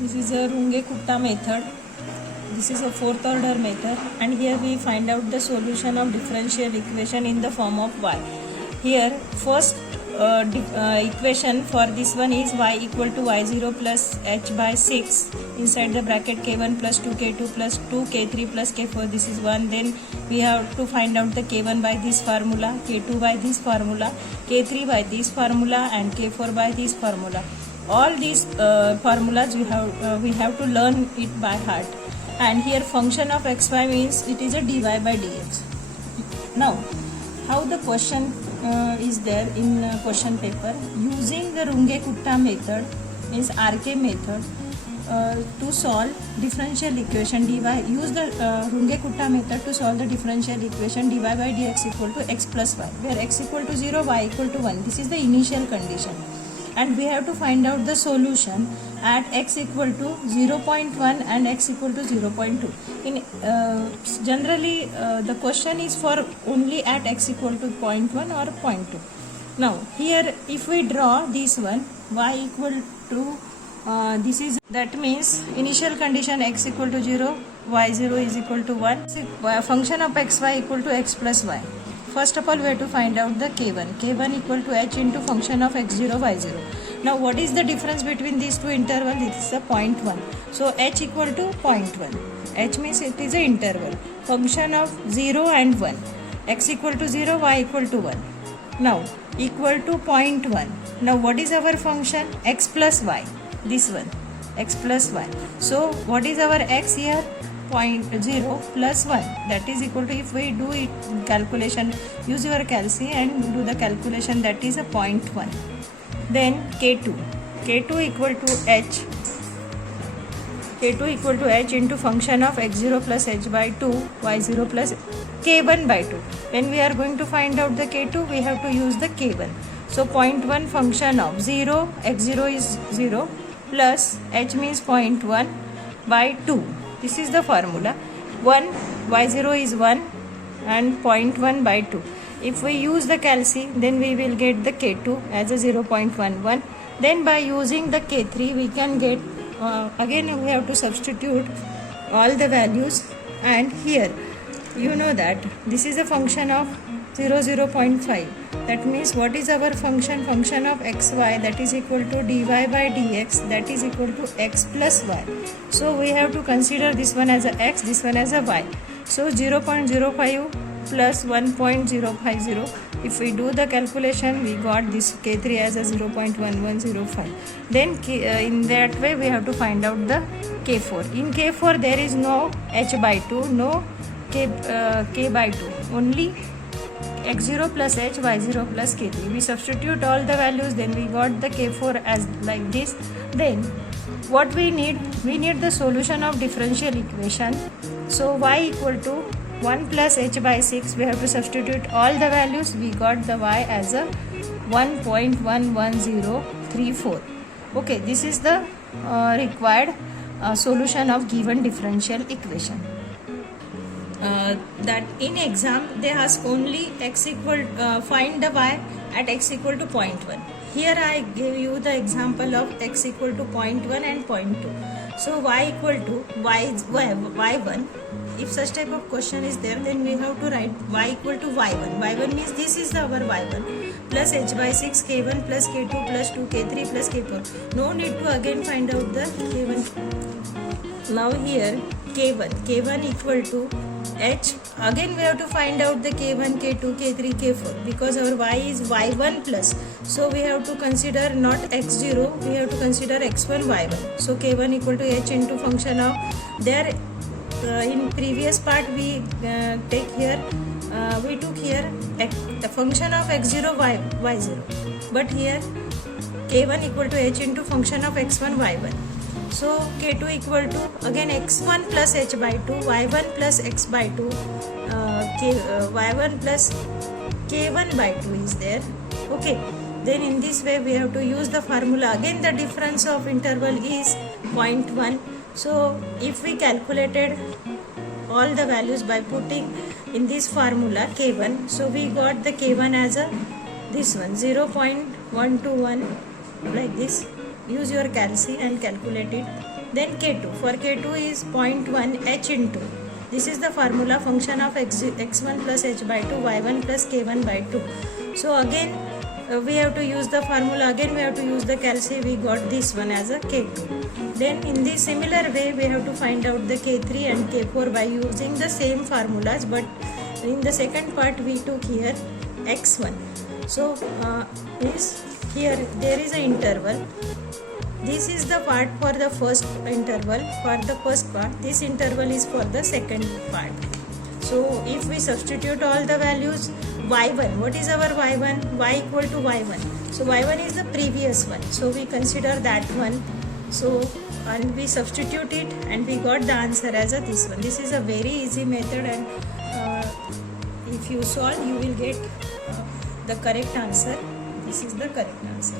This is a Runge-Kutta method. This is a fourth order method, and here we find out the solution of differential equation in the form of y. Here first equation for this one is y equal to y0 plus h by 6 inside the bracket k1 plus 2k2 plus 2k3 plus k4. This is 1. Then we have to find out the k1 by this formula, k2 by this formula, k3 by this formula, and k4 by this formula. All these formulas we have to learn it by heart. And here function of xy means it is a dy by dx. Now how the question is there in question paper, using the Runge-Kutta method is RK method to solve differential equation dy. Use the Runge-Kutta method to solve the differential equation dy by dx equal to x plus y, where x equal to 0, y equal to 1. This is the initial condition, and we have to find out the solution at x equal to 0.1 and x equal to 0.2. In generally the question is for only at x equal to 0.1 or 0.2. Now here if we draw this one, y equal to this is, that means initial condition x equal to 0, y0 is equal to 1, function of xy equal to x plus y. First of all, we have to find out the k1 equal to h into function of x0, y0. Now what is the difference between these two intervals? It is a 0.1. So h equal to 0.1. H means it is an interval. Function of 0 and 1. X equal to 0, y equal to 1. Now equal to 0.1. Now what is our function? X plus y. This one. X plus y. So what is our x here? 0.0 plus 1, that is equal to, if we do it calculation, use your calci and do the calculation, that is a 0.1. Then k2 equal to h, k2 equal to h into function of x0 plus h by 2, y0 plus k1 by 2. When we are going to find out the k2, we have to use the k1. So 0.1 function of 0, x0 is 0 plus h means 0.1 by 2. This is the formula. 1, y0 is 1 and 0.1 by 2. If we use the calci, then we will get the k2 as a 0.11. Then by using the k3, we can get, again we have to substitute all the values, and here you know that this is a function of 0.5. That means what is our function? Function of xy, that is equal to dy by dx, that is equal to x plus y. So we have to consider this one as a x, this one as a y. So 0.05 plus 1.050. If we do the calculation, we got this k3 as a 0.1105. Then in that way we have to find out the k4. In k4 there is no h by 2, no k by 2, only x0 plus h, y0 plus k3. We substitute all the values, then we got the k4 as like this. Then what we need the solution of differential equation. So y equal to 1 plus h by 6, we have to substitute all the values. We got the y as a 1.11034. Okay, this is the required solution of given differential equation. That in exam they ask only x equal find the y at x equal to 0.1. Here I give you the example of x equal to 0.1 and 0.2. So y equal to y1. If such type of question is there, then we have to write y equal to y1. Y1 means this is our y1 plus h by 6, k1 plus k2 plus 2, k3 plus k4. No need to again find out the k1. Now here k1 equal to h. Again we have to find out the k1, k2, k3, k4, because our y is y1 plus. So we have to consider not x0, we have to consider x1, y1. So k1 equal to h into function of, there in previous part we took here the function of x0, y0, but here k1 equal to h into function of x1, y1. So k2 equal to again x1 plus h by 2, y1 plus x by 2, y1 plus k1 by 2 is there. Okay, then in this way we have to use the formula. Again the difference of interval is 0.1. So if we calculated all the values by putting in this formula k1, so we got the k1 as a this one 0.121 like this, use your calci and calculate it. Then K2, for K2 is 0.1 h into, this is the formula, function of x1 plus h by 2 y1 plus k1 by 2. So again we have to use the formula, again we have to use the calci, we got this one as a K2. Then in the similar way we have to find out the K3 and K4 by using the same formulas, but in the second part we took here x1. So is here there is an interval. This is the part for the first interval, for the first part. This interval is for the second part. So if we substitute all the values, y1, what is our y1? Y equal to y1. So y1 is the previous one. So we consider that one. So and we substitute it and we got the answer as a this one. This is a very easy method, and if you solve you will get the correct answer. This is the correct answer.